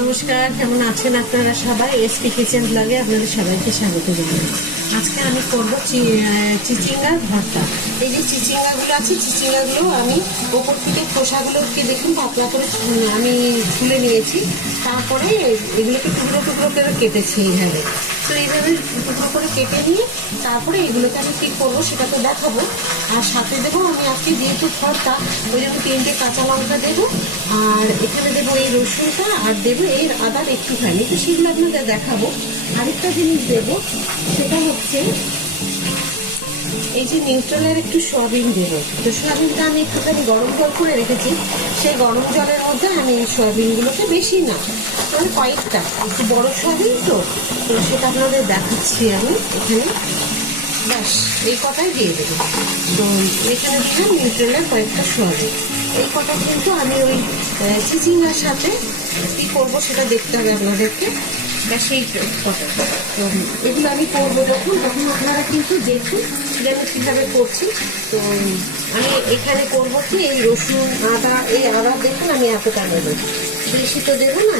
নমস্কার, কেমন আছেন আপনারা সবাই? এসপি কিচেন ব্লগে আপনাদের সবাইকে স্বাগত জানাই। আজকে আমি করব চিচিঙ্গার ভর্তা। এই যে চিচিঙ্গাগুলো আছে, চিচিঙ্গাগুলো আমি ওপর থেকে খোসাগুলোকে দেখুন, পাতলা করে আমি তুলে নিয়েছি। তারপরে এগুলোকে টুকরো টুকরো করে কেটেছি এইভাবে। তো এইভাবে টুকরো করে কেটে নিয়ে তারপরে এগুলোকে আমি কী করব সেটা তো দেখাবো। আর সাথে দেবো আমি আজকে যেহেতু ভর্তা ওই জন্য তিনটে কাঁচা লঙ্কা দেবো, আর এখানে দেবো এই রসুনটা, আর দেবো এর আদার একটুখানি। তো সেগুলো আপনাদের দেখাবো। আরেকটা জিনিস দেবো, সেটা হচ্ছে এই যে নিউট্রালের একটু সয়াবিন দেবো তো সয়াবিনটা আমি একটুখানি গরম জল করে রেখেছি। সেই গরম জলের মধ্যে আমি সয়াবিনগুলোকে বেশি না মানে কয়েকটা। একটু বড় সয়াবিন তো তো সেটা আপনাদের দেখাচ্ছি আমি এখানে। ব্যাস, এই কটাই দিয়ে দেবো। তো এখানে দিলাম নিউট্রেলের কয়েকটা সয়াবিন। এই কটা কিন্তু আমি ওই চিচিঙ্গার সাথে কী করব সেটা দেখতে হবে আপনাদেরকে। এই কটা তো এগুলো আমি করব যখন, তখন আপনারা কিন্তু দেখুন যে আমি কীভাবে করছি। তো আমি এখানে করব কি, এই রসুন আদা, এই আদা দেখুন আমি এতটা নেব বেশি তো দেবো না।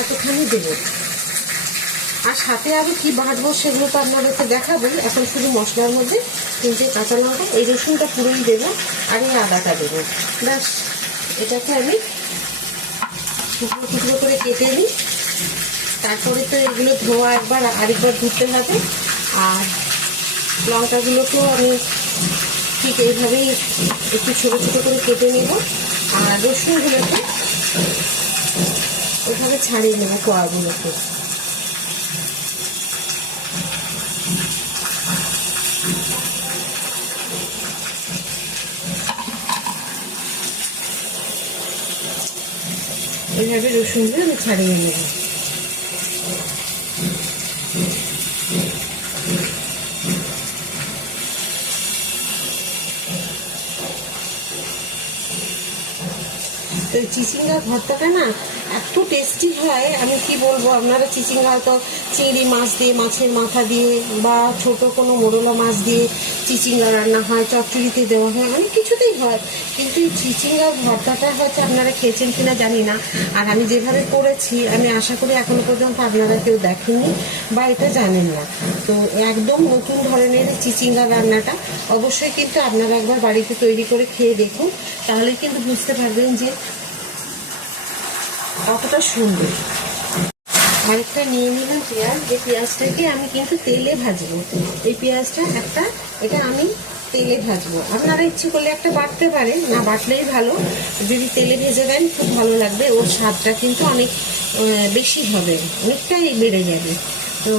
এতখানি দেবো। আর সাথে আরও কি বাঁধবো সেগুলো তো আপনাদেরকে দেখাবো। এখন শুধু মশলার মধ্যে তিনটে কাঁচা লঙ্কা, এই রসুনটা পুরোই দেবো আর এই আদাটা দেবো। ব্যাস, এটাকে আমি টুকরো টুকরো করে কেটে নিই। তারপরে তো এগুলো ধোয়া একবার আরেকবার ধুতে হবে। আর লঙ্কাগুলোকেও আমি ঠিক এইভাবেই একটু ছোটো ছোটো করে কেটে নেব। আর রসুনগুলোকে ওইভাবে ছাড়িয়ে নেব কোয়াগুলোকে। এইভাবে রসুনগুলো আমি ছাড়িয়ে নেব। তো এই চিচিঙ্গার ভর্তাটা না এত টেস্টি হয়, আমি কি বলব? আপনারা চিচিঙ্গা হয়তো চিংড়ি মাছ দিয়ে, মাছের মাথা দিয়ে, বা ছোট কোনো মোরলা মাছ দিয়ে চিচিঙ্গা রান্না হয়, চচ্চড়িতে দেওয়া হয়, অনেক কিছুতেই হয়। কিন্তু এই চিচিঙ্গার ভর্তাটা হয়তো আপনারা খেয়েছেন কিনা জানি না। আর আমি যেভাবে করেছি, আমি আশা করি এখনও পর্যন্ত আপনারা কেউ দেখেননি বা এটা জানেন না। তো একদম নতুন ধরনের চিচিঙ্গা রান্নাটা অবশ্যই কিন্তু আপনারা একবার বাড়িতে তৈরি করে খেয়ে দেখুন। তাহলে কিন্তু বুঝতে পারবেন যে কতটা সুন্দর। আরেকটা নিয়ে নিলাম পেঁয়াজ। যে পেঁয়াজটাকে আমি কিন্তু তেলে ভাজবো। এই পেঁয়াজটা একটা, এটা আমি তেলে ভাজবো। আপনারা ইচ্ছে করলে একটা বাটতে পারে না বাটলেই ভালো। যদি তেলে ভেজে দেন, খুব ভালো লাগবে। ওর স্বাদটা কিন্তু অনেক বেশি হবে, অনেকটাই বেড়ে যাবে। তো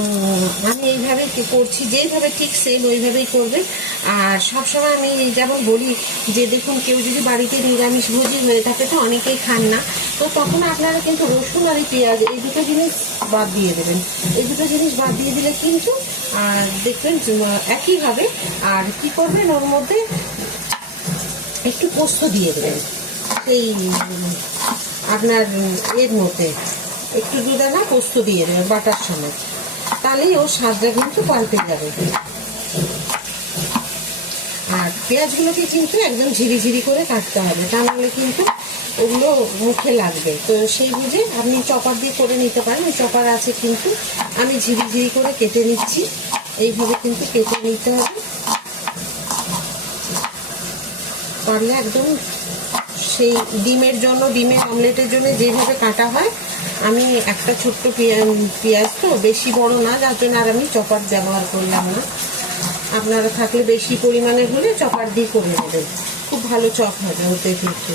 আমি এইভাবে করছি যেভাবে ঠিক সেম ওইভাবেই করবে। আর সবসময় আমি যেমন বলি যে দেখুন কেউ যদি বাড়িতে নিরামিষ ভোজি হয়ে থাকে তো অনেকেই খান না। তো তখন আপনারা কিন্তু রসুন আর পেঁয়াজ এই দুটো জিনিস বাদ দিয়ে দেবেন। এই দুটো জিনিস বাদ দিয়ে দিলে কিন্তু আর দেখবেন যে, আহ, একই হবে আর কি করবেন ওর মধ্যে একটু পোস্ত দিয়ে দেবেন। এই আপনার এর মধ্যে একটু দুদানা পোস্ত দিয়ে দেবেন বাটার সময় তাহলেই ওর স্বাদটা কিন্তু পাল্টে যাবে। আর পেঁয়াজগুলোকে কিন্তু একদম ঝিরিঝিরি করে কাটতে হবে, তা নাহলে কিন্তু ওগুলো মুখে লাগবে। তো সেই বুঝে আপনি চপার দিয়ে করে নিতে পারেন চপার আছে কিন্তু আমি ঝিরিঝিরি করে কেটে নিচ্ছি। এইভাবে কিন্তু কেটে নিতে হবে। পারলে একদম সেই ডিমের জন্য, ডিমের অমলেটের জন্য যেভাবে কাটা হয় আমি একটা ছোট্ট পেঁয়াজ পেঁয়াজ তো বেশি বড় না, যার জন্য আর আমি চপার ব্যবহার করলাম না। আপনারা থাকলে বেশি পরিমাণে হলে চপার দিয়ে করে নেবেন। খুব ভালো চপ হবে ওতে কিন্তু।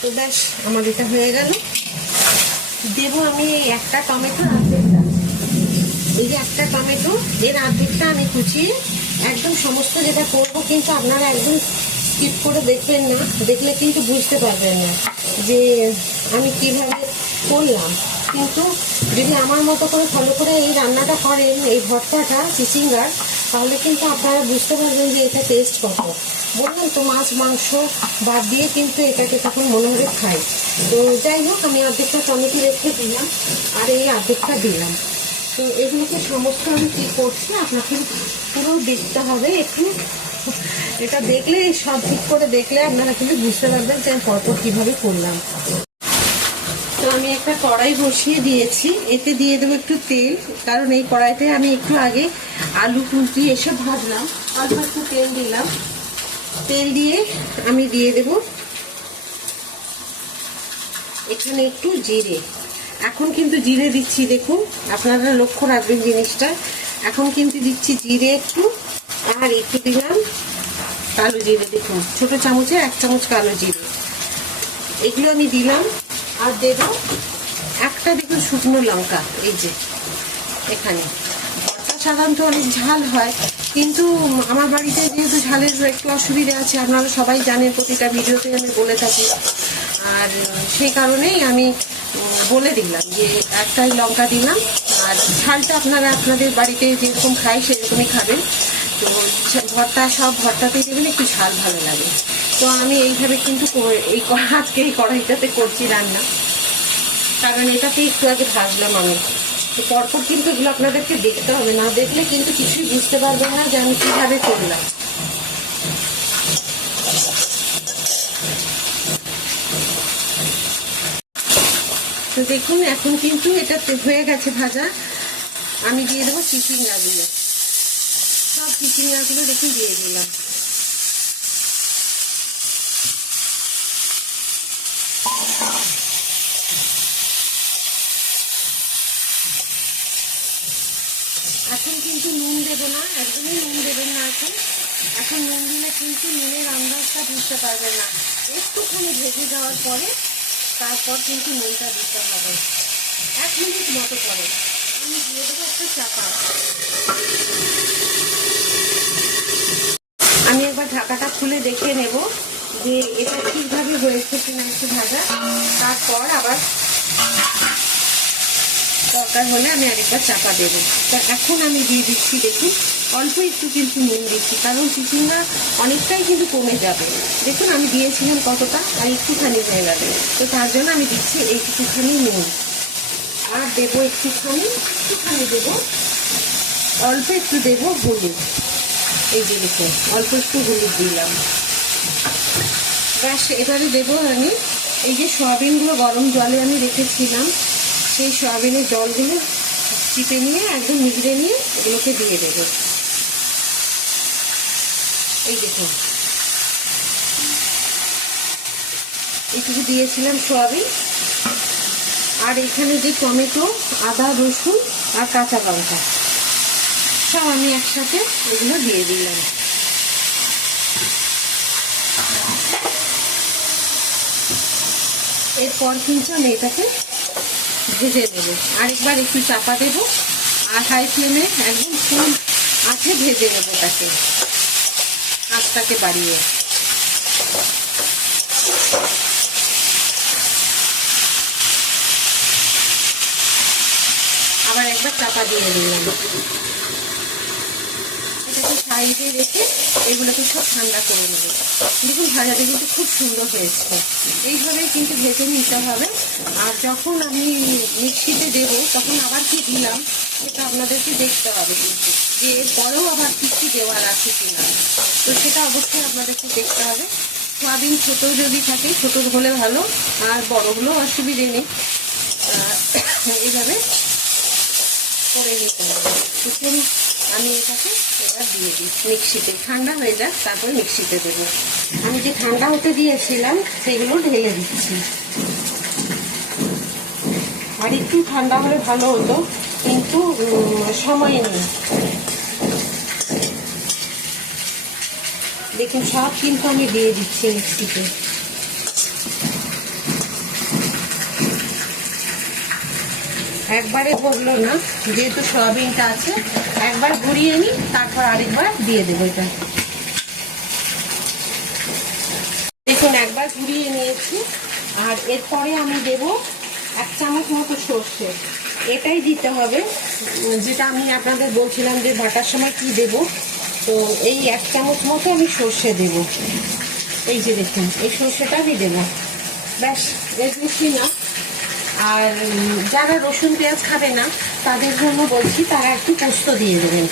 তো ব্যাস, আমার এটা হয়ে গেল। দেবো আমি একটা টমেটো অর্ধেকটা এই যে একটা টমেটো, এর আর্ধেকটা আমি কুচিয়ে একদম সমস্ত যেটা করব কিন্তু আপনারা একদম স্কিপ করে দেখবেন না, দেখলে কিন্তু বুঝতে পারবেন না যে আমি কীভাবে করলাম। কিন্তু যদি আমার মতো করে ফলো করে এই রান্নাটা করেন, এই ভর্তাটা চিচিঙ্গার, তাহলে কিন্তু আপনারা বুঝতে পারবেন যে এটা টেস্ট কত। বললাম তো মাছ, মাংস বাদ দিয়ে কিন্তু এটাকে তখন মনে হবে খাই। তো যাই হোক, আমি অর্ধেকটা টমেটো রেখে দিলাম, আর এই অর্ধেকটা দিলাম। তো এগুলোকে সমস্ত আমি কী করছি? আপনাকে পুরো দেখতে হবে। একটু এটা দেখলে সব ঠিক করে দেখলে আপনারা কিন্তু বুঝতে পারবেন যে পরপর কীভাবে করলাম। তো আমি একটা কড়াই বসিয়ে দিয়েছি। এতে দিয়ে দেবো একটু তেল, কারণ এই কড়াইতে আমি একটু আগে আলু কুলটি এসব ভাজলাম। অল্প একটু তেল দিলাম। তেল দিয়ে আমি দিয়ে দেব এখানে একটু জিরে। এখন কিন্তু জিরে দিচ্ছি, দেখুন। আপনারা লক্ষ্য রাখবেন জিনিসটা। এখন কিন্তু দিচ্ছি জিরে একটু। আর একটু দিলাম কালো জিরে, দেখুন, ছোট চামচে এক চামচ কালো জিরে। এগুলো আমি দিলাম আর দেব একটা, দেখুন, শুকনো লঙ্কা, এই যে, এখানে। সাধারণত অনেক ঝাল হয়, কিন্তু আমার বাড়িতে যেহেতু ঝালের একটু অসুবিধা আছে, আপনারা সবাই জানেন, প্রতিটা ভিডিওতে আমি বলে থাকি। আর সেই কারণেই আমি বলে দিলাম যে একটাই লঙ্কা দিলাম। আর ঝালটা আপনারা আপনাদের বাড়িতে যেরকম খাই সেরকমই খাবেন। তো ভর্তা, সব ভর্তাতে দেবেন একটু ঝাল ভালো লাগে। তো আমি এইভাবে কিন্তু এই আজকে এই কড়াইটাতে করছি রান্না। কারণ এটাতে একটু আগে ভাজলাম আমি। তো পরপর কিন্তু এগুলো আপনাদেরকে দেখতে হবে। না দেখলে কিন্তু কিছুই বুঝতে পারবেন না যে আমি কীভাবে করলাম। দেখুন, এখন কিন্তু এটা হয়ে গেছে ভাজা। আমি দিয়ে দেবো চিচিঙ্গাগুলো সব চিচিঙ্গাগুলো দিয়ে দিলাম এখন কিন্তু নুন দেবো না, একদমই নুন দেবেন না এখন। এখন নুন দিলে কিন্তু নুনের আন্দাজটা বুঝতে পারবে না। একটুখানি ভেজে যাওয়ার পরে তারপর কিন্তু নুনটা দিতে হবে। এক মিনিট মতো পরে আমি দিয়ে দেবো একটা চাপা। আমি একবার ঢাকাটা খুলে দেখে নেব যে এটা ঠিকভাবে হয়েছে কিনা একটু ভাজা। তারপর আবার দরকার হলে আমি আরেকবার চাপা দেবো। তা এখন আমি দিয়ে দিচ্ছি দেখুন অল্প একটু কিন্তু নুন দিচ্ছি, কারণ চিচিঙ্গা অনেকটাই কিন্তু কমে যাবে। দেখুন, আমি দিয়েছিলাম কতটা, আর একটুখানি হয়ে যাবে তো তার জন্য আমি দিচ্ছি একটুখানি নুন। আর দেবো একটুখানি একটুখানি দেবো। অল্প একটু দেবো হলুদ। এই যে দেখুন অল্প একটু হলুদ দিলাম। ব্যাস এবারে দেবো আমি। এই যে সয়াবিনগুলো গরম জলে আমি রেখেছিলাম, সেই সয়াবিনের জলগুলো চিপে নিয়ে, একদম নিগড়ে নিয়ে এগুলোকে দিয়ে দেবো। এই দেখুন এইটুকু দিয়েছিলাম সয়াবিন। আর এখানে যে টমেটো, আদা, রসুন আর কাঁচা লঙ্কা। সব আমি একসাথে এগুলো দিয়ে দিলাম। এরপর কিন্তু আমি এটাকে ভেজে নেব। আরেকবার একটু চাপা দেবো আর হাই ফ্লেমে একদম ফুল আছে ভেজে নেব এটাকে। আঁচটাকে বাড়িয়ে। আবার একবার চাপা দিয়ে এটাকে সাইডে রেখে এগুলোকে সব ঠান্ডা করে নেব। দেখুন, ভাজাটা কিন্তু খুব সুন্দর হয়েছে। এইভাবেই কিন্তু ভেজে নিতে হবে। আর যখন আমি মিক্সিতে দেবো, তখন আবার কি দিলাম, সেটা আপনাদেরকে দেখতে হবে কিন্তু, যে এরপরেও আবার কিছু দেওয়ার আছে কিনা। তো সেটা অবশ্যই আপনাদেরকে দেখতে হবে। সোয়াবিন ছোটো যদি থাকে, ছোটো হলে ভালো, আর বড় হলেও অসুবিধে নেই। এইভাবে করে নিতে হবে। আমি এটাকে এটা দিয়ে দিই। মিক্সিতে। ঠান্ডা হয়ে যাক, তারপর মিক্সিতে দেবো। আমি যে ঠান্ডা হতে দিয়েছিলাম, সেগুলো ঢেলে দিচ্ছি। আর একটু ঠান্ডা হলে ভালো হতো, কিন্তু সময় নেই। দেখুন, সব কিন্তু আমি দিয়ে দিচ্ছি মিক্সিতে। একবারে বলল না, যেহেতু সয়াবিনটা আছে একবার ঘুরিয়ে নিই, তারপর আরেকবার দিয়ে দেবো এটা। দেখুন, একবার ঘুরিয়ে নিয়েছি। আর এরপরে আমি দেব এক চামচ মতো সর্ষে। এটাই দিতে হবে। যেটা আমি আপনাদের বলছিলাম যে বাটার সময় কি দেব, তো এই এক চামচ মতো আমি সর্ষে দেব। এই যে দেখুন, এই সর্ষেটা আমি দেবো। ব্যাস এর বেশি না। আর যারা রসুন পেঁয়াজ খাবে না, তাদের জন্য বলছি তারা একটু পোস্ত দিয়ে দেবেন।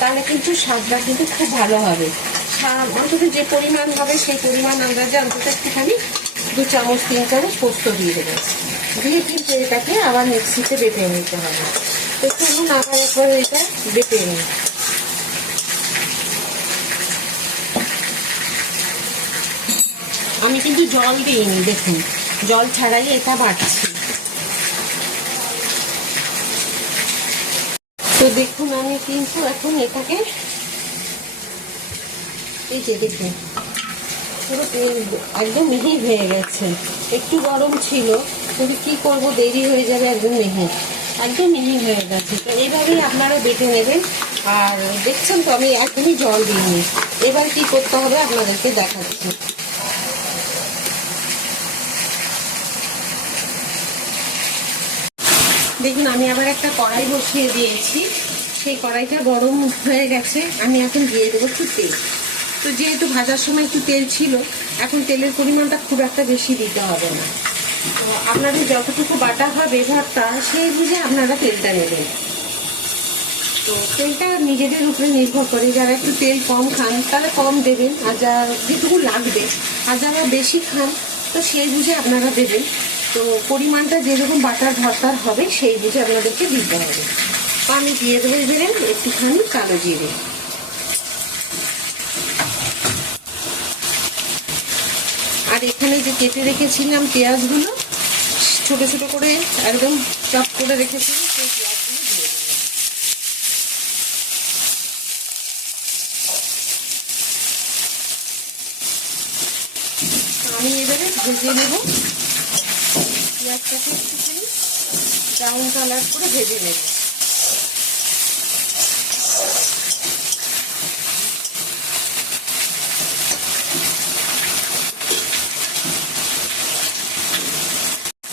তাহলে কিন্তু স্বাদটা কিন্তু খুব ভালো হবে। অন্তত যে পরিমাণ হবে, সেই পরিমাণ আন্দাজে অন্তত একটুখানি দু চামচ, তিন চামচ পোস্ত দিয়ে দেবেন। দিয়ে কিন্তু এটাকে আবার মিক্সিতে বেটে নিতে হবে। তো চলুন আবার একবার এটা বেটে নিই আমি কিন্তু জল দিইনি, দেখুন। জল ছাড়াই এটা বাটছি দেখুন আমি কিন্তু এখন এটাকে এই যে দেখুন, পুরো একদম মিহি হয়ে গেছে। একটু গরম ছিল, কিন্তু কি করব, দেরি হয়ে যাবে, একদম মিহি। একদম মিহি হয়ে গেছে। তো এইভাবেই আপনারা বেটে নেবেন। আর দেখছেন তো আমি একদমই জল দিইনি। এবার কি করতে হবে, আপনাদেরকে দেখাচ্ছি। দেখুন, আমি আবার একটা কড়াই বসিয়ে দিয়েছি। সেই কড়াইটা গরম হয়ে গেছে, আমি এখন দিয়ে দেবো একটু তেল। তো যেহেতু ভাজার সময় একটু তেল ছিল, এখন তেলের পরিমাণটা খুব একটা বেশি দিতে হবে না। তো আপনাদের যতটুকু বাটা হবে ভর্তা সেই বুঝে আপনারা তেলটা নেবেন। তো তেলটা নিজেদের উপরে নির্ভর করে, যারা একটু তেল কম খান, তারা কম দেবেন, আর যা যেটুকু লাগবে, আর যারা বেশি খান, তো সেই বুঝে আপনারা দেবেন। তো পরিমাণটা যেরকম বাটার ভর্তার হবে, সেই বুঝে আপনাদেরকে দিতে হবে। আমি দিয়ে দেবো এবারে একটুখানি কালো জিরে। আর এখানে যে কেটে রেখেছিলাম পেঁয়াজগুলো, ছোট ছোট করে একদম চপ করে রেখেছিলাম, সেই পেঁয়াজগুলো দিয়ে আমি এবারে ভেজে নেব পেঁয়াজটাকে একটুখানি ব্রাউন কালার করে ভেজে নেব।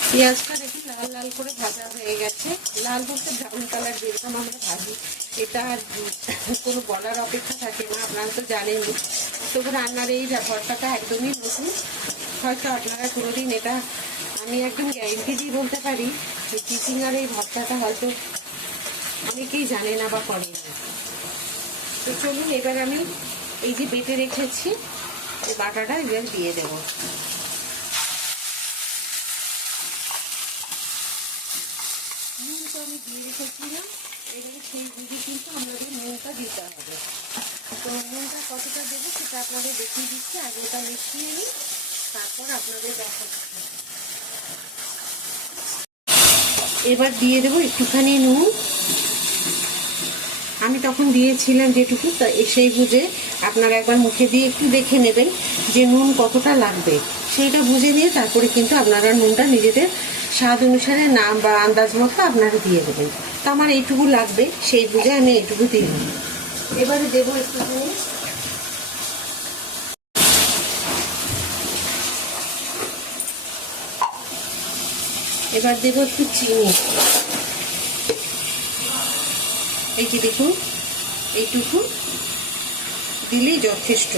পেঁয়াজটা দেখি লাল লাল করে ভাজা হয়ে গেছে। লাল বলতে ব্রাউন কালার যেরকম আমরা ভাজি, এটা আর কোনো বলার অপেক্ষা থাকে না, আপনারা তো জানেনই। তবু রান্নার এই ব্যাপারটা একদমই নতুন। হয়তো আপনারা কোনোদিন এটা আমি একদম গ্যারেন্টি দিয়ে বলতে পারি, যে চিচিঙ্গার এই ভর্তাটা হয়তো অনেকেই জানে না বা করে না। তো চলুন, এবার আমি এই যে বেটে রেখেছি, এই বাটাটা এবার দিয়ে দেবো। নুন তো আমি দিয়ে রেখেছিলাম, এবারে সেই বুঝে কিন্তু আমাদের নুনটা দিতে হবে। তো নুনটা কতটা দেবো সেটা আপনাদের দেখিয়ে দিচ্ছি, আগে ওটা মিশিয়ে নিই, তারপর আপনাদের দেখাচ্ছি। এবার দিয়ে দেবো একটুখানি নুন। আমি তখন দিয়েছিলাম যেটুকু, তা সেই বুঝে আপনারা একবার মুখে দিয়ে একটু দেখে নেবেন যে নুন কতটা লাগবে। সেইটা বুঝে নিয়ে তারপরে কিন্তু আপনারা নুনটা নিজেদের স্বাদ অনুসারে নাম বা আন্দাজ মতো আপনারা দিয়ে দেবেন। তো আমার এইটুকু লাগবে, সেই বুঝে আমি এইটুকু দিই এবারে দেবো একটুখানি এবার দেবো একটু চিনি। এই যে দেখুন, এইটুকু দিলেই যথেষ্ট।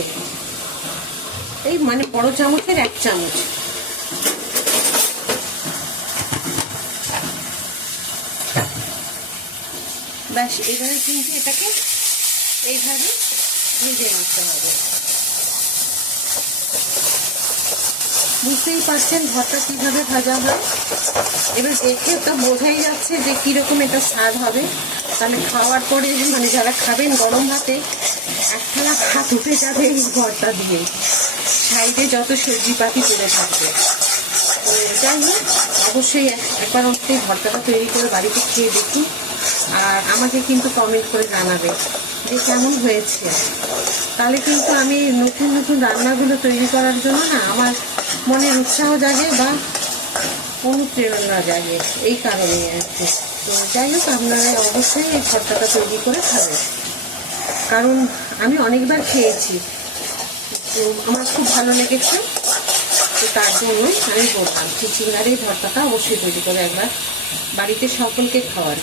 এই মানে বড় চামচের এক চামচ। ব্যাস, এবারে কিন্তু এটাকে এইভাবে ভেজে নিতে হবে। বুঝতেই পারছেন ভর্তা কীভাবে ভাজা হয়। এবার দেখে তো বোঝাই যাচ্ছে যে কীরকম এটা স্বাদ হবে। তাহলে খাওয়ার পরে মানে যারা খাবেন গরম ভাতে এক থালা ভাত উঠে যাবে এই ভর্তা দিয়ে। সাইডে যত সবজি পাতি পড়ে থাকবে। যাই হোক, অবশ্যই এক- একবার অন্তত ভর্তাটা তৈরি করে বাড়িতে খেয়ে দেখুন। আর আমাকে কিন্তু কমেন্ট করে জানাবে যে কেমন হয়েছে। তাহলে কিন্তু আমি নতুন নতুন রান্নাগুলো তৈরি করার জন্য না আমার মনের উৎসাহ জাগে বা অনুপ্রেরণা জাগে। এই কারণে আর কি। তো যাই হোক, আপনারা অবশ্যই এই ভর্তাটা তৈরি করে খাবেন। কারণ আমি অনেকবার খেয়েছি। তো আমার খুব ভালো লেগেছে। তো তার জন্যই আমি বললাম, চিচিঙ্গার এই ভর্তাটা অবশ্যই তৈরি করে একবার বাড়িতে সকলকে খাওয়ার।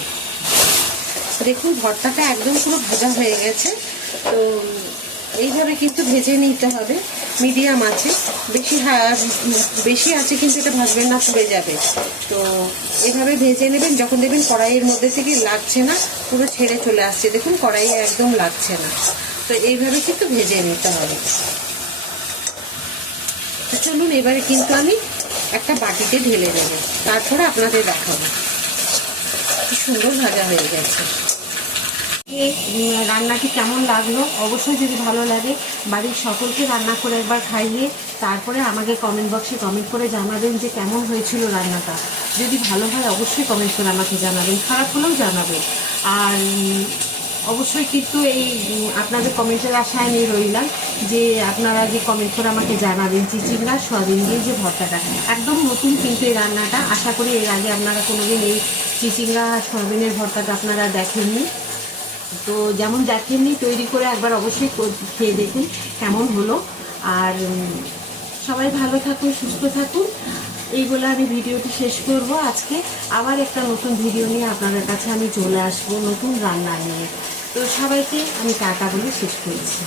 দেখুন, ভর্তাটা একদম পুরো ভাজা হয়ে গেছে। তো এইভাবে কিন্তু ভেজে নিতে হবে। মিডিয়াম আছে। বেশি বেশি আছে কিন্তু এটা ভাজবেন না পুড়ে যাবে। তো এভাবে ভেজে নেবেন। যখন দেখবেন কড়াইয়ের মধ্যে থেকে লাগছে না, পুরো ছেড়ে চলে আসছে। দেখুন কড়াইয়ে একদম লাগছে না। তো এইভাবে কিন্তু ভেজে নিতে হবে। তো চলুন, এবারে কিন্তু আমি একটা বাটিতে ঢেলে দেব তারপরে আপনাদের দেখাবো। কি সুন্দর ভাজা হয়ে গেছে। রান্নাটি কেমন লাগল? অবশ্যই যদি ভালো লাগে, বাড়ির সকলকে রান্না করে একবার খাইয়ে তারপরে আমাকে কমেন্ট বক্সে কমেন্ট করে জানাবেন যে কেমন হয়েছিল রান্নাটা। যদি ভালো হয়, অবশ্যই কমেন্ট করে আমাকে জানাবেন। খারাপ হলেও জানাবেন। আর অবশ্যই কিন্তু এই আপনাদের কমেন্টের আশায় আমি রইলাম যে আপনারা যে কমেন্ট করে আমাকে জানাবেন, চিচিঙ্গা, সয়াবিন দিয়ে যে ভর্তাটা। একদম নতুন কিন্তু এই রান্নাটা। আশা করি এর আগে আপনারা কোনোদিন এই চিচিঙ্গা, সয়াবিনের ভর্তাটা আপনারা দেখেননি। তো যেমন দেখেননি তৈরি করে একবার অবশ্যই খেয়ে দেখুন কেমন হলো। আর সবাই ভালো থাকুন, সুস্থ থাকুন। এই বলে আমি ভিডিওটি শেষ করব। আজকে আবার একটা নতুন ভিডিও নিয়ে আপনাদের কাছে আমি চলে আসব নতুন রান্না নিয়ে। তো সবাইকে আমি টাটা বলে শেষ করেছি।